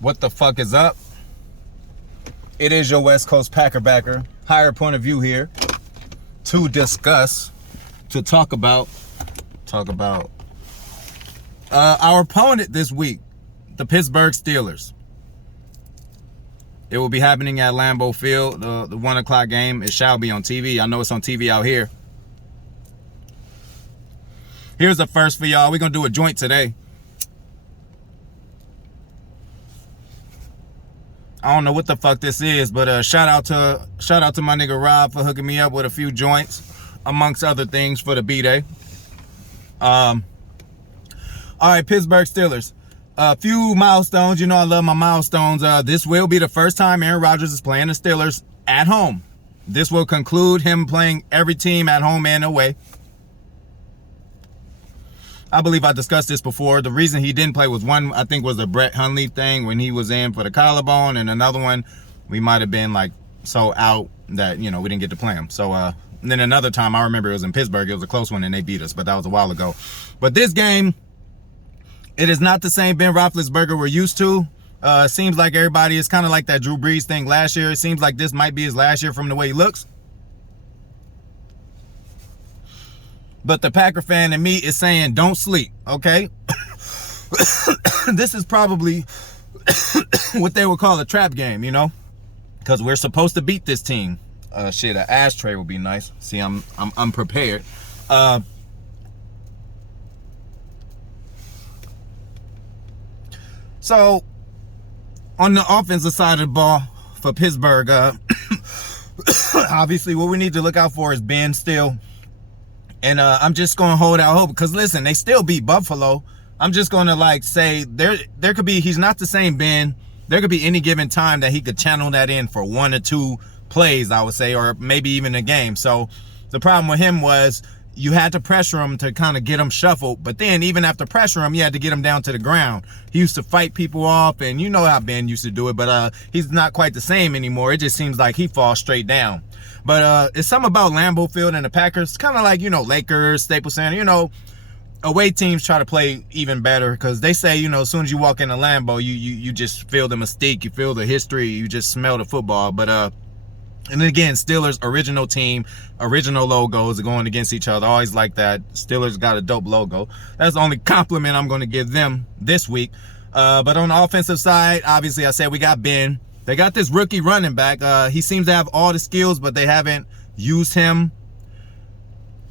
What the fuck is up? It is your West Coast Packer backer. Higher point of view here to discuss, to talk about our opponent this week, the Pittsburgh Steelers. It will be happening at Lambeau Field, the 1 o'clock game. It shall be on TV. I know it's on TV out here. Here's the first for y'all. We're going to do a joint today. I don't know what the fuck this is, but shout out to my nigga Rob for hooking me up with a few joints, amongst other things, for the B-Day. All right, Pittsburgh Steelers. A few milestones. You know I love my milestones. This will be the first time Aaron Rodgers is playing the Steelers at home. This will conclude him playing every team at home and away. I believe I discussed this before. The reason he didn't play was one, I think, was the Brett Hundley thing when he was in for the collarbone, and another one, we might have been like so out that, you know, we didn't get to play him. So, and then another time, I remember it was in Pittsburgh. It was a close one, and they beat us, but that was a while ago. But this game, it is not the same Ben Roethlisberger we're used to. Seems like everybody is kind of like that Drew Brees thing last year. It seems like this might be his last year from the way he looks. But the Packer fan in me is saying, don't sleep, okay? This is probably what they would call a trap game, you know? Because we're supposed to beat this team. Shit, an ashtray would be nice. See, I'm unprepared. So, on the offensive side of the ball for Pittsburgh, obviously what we need to look out for is Ben still. And I'm just going to hold out hope because, listen, they still beat Buffalo. I'm just going to, like, say there could be, he's not the same Ben. There could be any given time that he could channel that in for 1 or 2 plays, I would say, or maybe even a game. So the problem with him was you had to pressure him to kind of get him shuffled. But then even after pressure him, you had to get him down to the ground. He used to fight people off, and you know how Ben used to do it. But he's not quite the same anymore. It just seems like he falls straight down. But it's something about Lambeau Field and the Packers, kind of like, you know, Lakers, Staples Center, you know, away teams try to play even better because they say, you know, as soon as you walk into Lambeau, you just feel the mystique, you feel the history, you just smell the football. But and then again, Steelers original team, original logos are going against each other. Always like that. Steelers got a dope logo. That's the only compliment I'm going to give them this week. But on the offensive side, obviously I said we got Ben. They got this rookie running back. He seems to have all the skills, but they haven't used him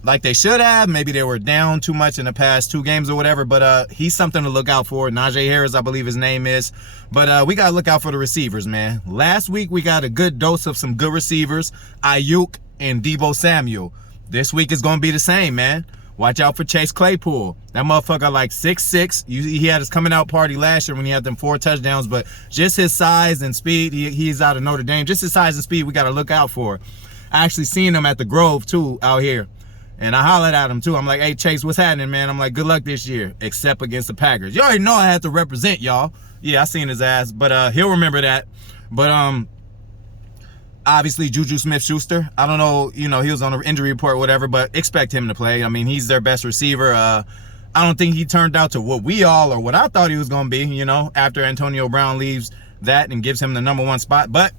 like they should have. Maybe they were down too much in the past 2 games or whatever, but he's something to look out for. Najee Harris, I believe his name is. But we got to look out for the receivers, man. Last week, we got a good dose of some good receivers, Ayuk and Deebo Samuel. This week is going to be the same, man. Watch out for Chase Claypool. That motherfucker like 6'6". He had his coming out party last year when he had them 4 touchdowns, but just his size and speed, he's out of Notre Dame. Just his size and speed we got to look out for. I actually seen him at the Grove, too, out here. And I hollered at him, too. I'm like, hey, Chase, what's happening, man? I'm like, good luck this year, except against the Packers. You already know I had to represent y'all. Yeah, I seen his ass, but he'll remember that. But obviously, Juju Smith-Schuster. I don't know, you know, he was on an injury report or whatever, but expect him to play. I mean, he's their best receiver. I don't think he turned out to what we all or what I thought he was going to be, you know, after Antonio Brown leaves that and gives him the #1 spot. But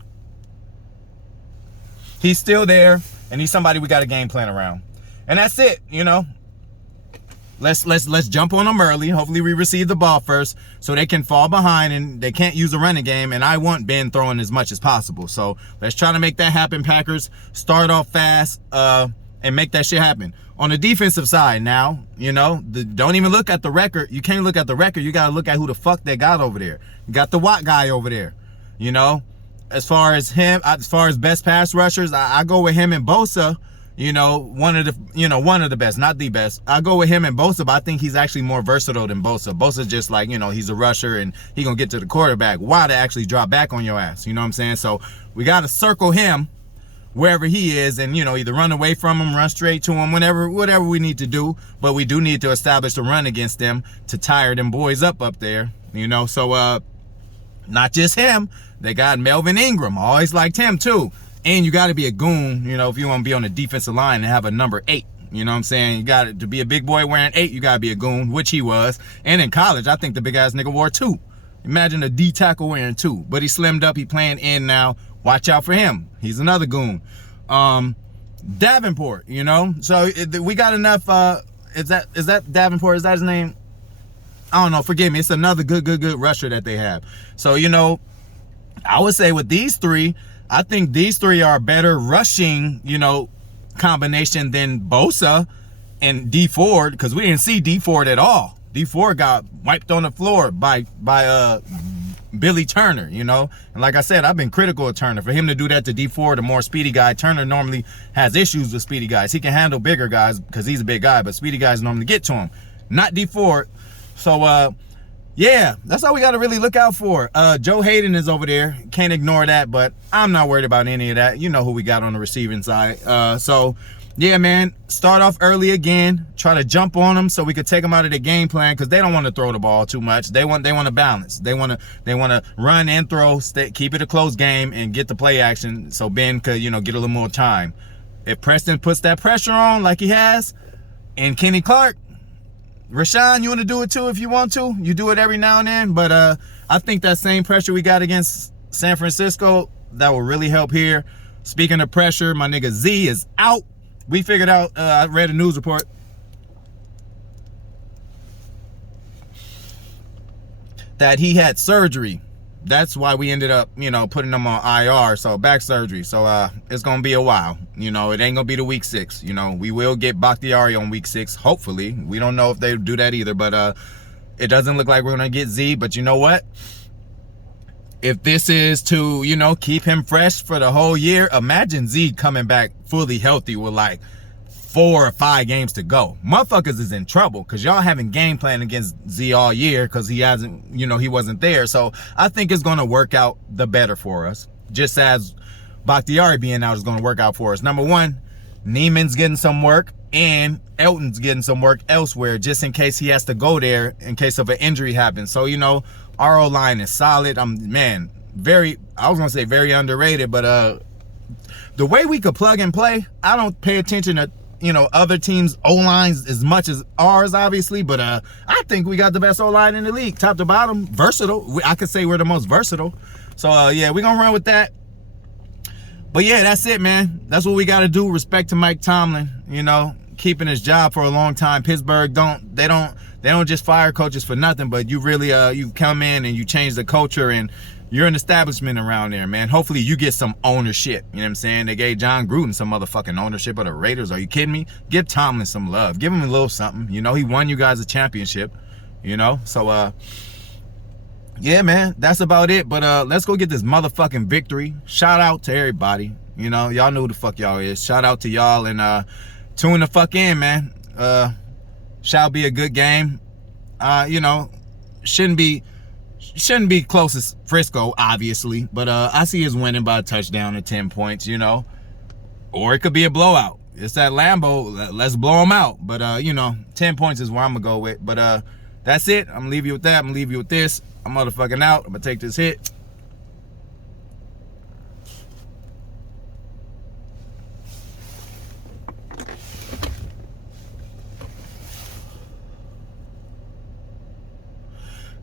he's still there, and he's somebody we got a game plan around. And that's it, you know. Let's jump on them early. Hopefully we receive the ball first so they can fall behind and they can't use a running game. And I want Ben throwing as much as possible. So let's try to make that happen, Packers. Start off fast and make that shit happen. On the defensive side now, you know, don't even look at the record. You can't look at the record. You got to look at who the fuck they got over there. You got the Watt guy over there, you know. As far as best pass rushers, I go with him and Bosa. You know, one of the best, not the best. I go with him and Bosa, but I think he's actually more versatile than Bosa. Bosa's just like, you know, he's a rusher and he gonna get to the quarterback. Why to actually drop back on your ass? You know what I'm saying? So we gotta circle him wherever he is and, you know, either run away from him, run straight to him, whatever we need to do. But we do need to establish the run against them to tire them boys up there, you know. So not just him. They got Melvin Ingram. Always liked him too. And you got to be a goon, you know, if you want to be on the defensive line and have a number 8. You know what I'm saying? You got to be a big boy wearing 8, you got to be a goon, which he was. And in college, I think the big-ass nigga wore 2. Imagine a D tackle wearing 2, but he slimmed up. He playing in now. Watch out for him. He's another goon. Davenport, you know. So we got enough. Is that Davenport? Is that his name? I don't know. Forgive me. It's another good rusher that they have. So, you know, I would say with these 3, I think these 3 are a better rushing, you know, combination than Bosa and D Ford, because we didn't see D Ford at all. D Ford got wiped on the floor by Billy Turner, you know. And like I said, I've been critical of Turner. For him to do that to D Ford, a more speedy guy. Turner normally has issues with speedy guys. He can handle bigger guys because he's a big guy, but speedy guys normally get to him, not D Ford. So yeah, that's all we got to really look out for. Joe Hayden is over there. Can't ignore that, but I'm not worried about any of that. You know who we got on the receiving side. So yeah, man, start off early again. Try to jump on them so we could take them out of the game plan, because they don't want to throw the ball too much. They want to balance. They want to run and throw, keep it a close game, and get the play action so Ben could, you know, get a little more time. If Preston puts that pressure on like he has, and Kenny Clark, Rashawn, you want to do it too if you want to. You do it every now and then, but I think that same pressure we got against San Francisco, that will really help here. Speaking of pressure, my nigga Z is out. We figured out, I read a news report that he had surgery. That's why we ended up, you know, putting him on IR, so back surgery. So it's going to be a while. You know, it ain't going to be the week 6. You know, we will get Bakhtiari on week 6, hopefully. We don't know if they do that either, but it doesn't look like we're going to get Z. But you know what? If this is to, you know, keep him fresh for the whole year, imagine Z coming back fully healthy with like 4 or 5 games to go. Motherfuckers is in trouble because y'all haven't game planned against Z all year because he hasn't, you know, he wasn't there. So I think it's going to work out the better for us. Just as Bakhtiari being out is going to work out for us. Number one, Neiman's getting some work and Elton's getting some work elsewhere just in case he has to go there in case of an injury happens. So, you know, our O-line is solid. Man, I was going to say very underrated, but the way we could plug and play, I don't pay attention to, you know, other teams' O-lines as much as ours, obviously, but I think we got the best O-line in the league, top to bottom, versatile. I could say we're the most versatile. So, yeah, we're going to run with that. But, yeah, that's it, man. That's what we got to do. Respect to Mike Tomlin, you know, keeping his job for a long time. Pittsburgh, they don't just fire coaches for nothing, but you really, you come in and you change the culture and you're an establishment around there, man. Hopefully you get some ownership. You know what I'm saying? They gave John Gruden some motherfucking ownership of the Raiders. Are you kidding me? Give Tomlin some love. Give him a little something. You know, he won you guys a championship, you know? So, yeah, man, that's about it. But let's go get this motherfucking victory. Shout out to everybody. You know, y'all know who the fuck y'all is. Shout out to y'all and tune the fuck in, man. Shall be a good game. You know, shouldn't be close as Frisco, obviously, but I see us winning by a touchdown or 10 points, you know, or it could be a blowout. It's at Lambeau. Let's blow them out. But you know, 10 points is where I'm gonna go with. But that's it. I'm gonna leave you with that. I'm gonna leave you with this. I'm motherfucking out. I'm gonna take this hit.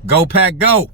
Go Pack, go.